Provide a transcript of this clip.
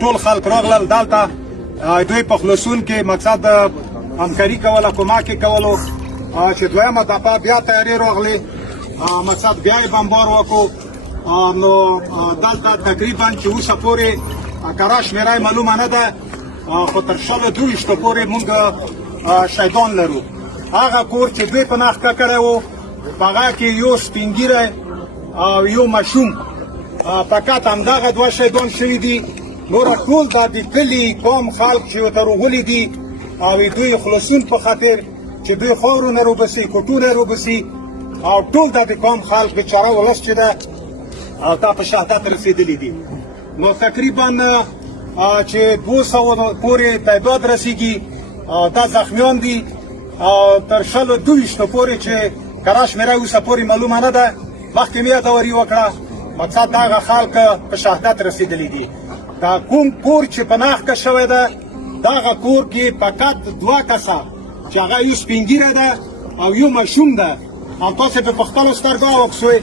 ټول خلک راغلل دلته دوی په خلاصون کې مقصد همکاري کوله کومک یې کولو چې دویمه دفعه بیا تیارې راغلې مقصد بیا یې بمبار وکړو نو دلته تقریبا چې اوسه پورې کره شمېره یې معلومه نه ده خو تر 22 پورې موږ شهیدان لرو. هغه کور چې دوی په نښته کړی و په هغه کې یو سپین ږیری او یو ماشوم فقط همدغه دوه شهیدان شوي دي. نور ټول دا د کلي قوم خلک چې ورته راغلي دي او دوی خلاصون په خاطر چې دوی خاورونه راوباسي کوټونه راوباسي او ټول دا د قوم خلک بیچاره ولس چې ده دا په شهادت رسېدلي دي. نو تقریبا چې 200 پورې تعداد رسېږي دا زخمیان دي تر 22 پورې چې کره شمېره اوسه پورې معلومه نه ده. مخکې مې یادوري وکړه مقصد دغه خلک په شهادت رسېدلي دي. دا کوم کور چې په نښته شوی ده دغه کور کې فقط 2 کسه چې هغه یو سپین ږیری ده او یو ماشوم ده او تاسې په خپلو سترګو وکړئ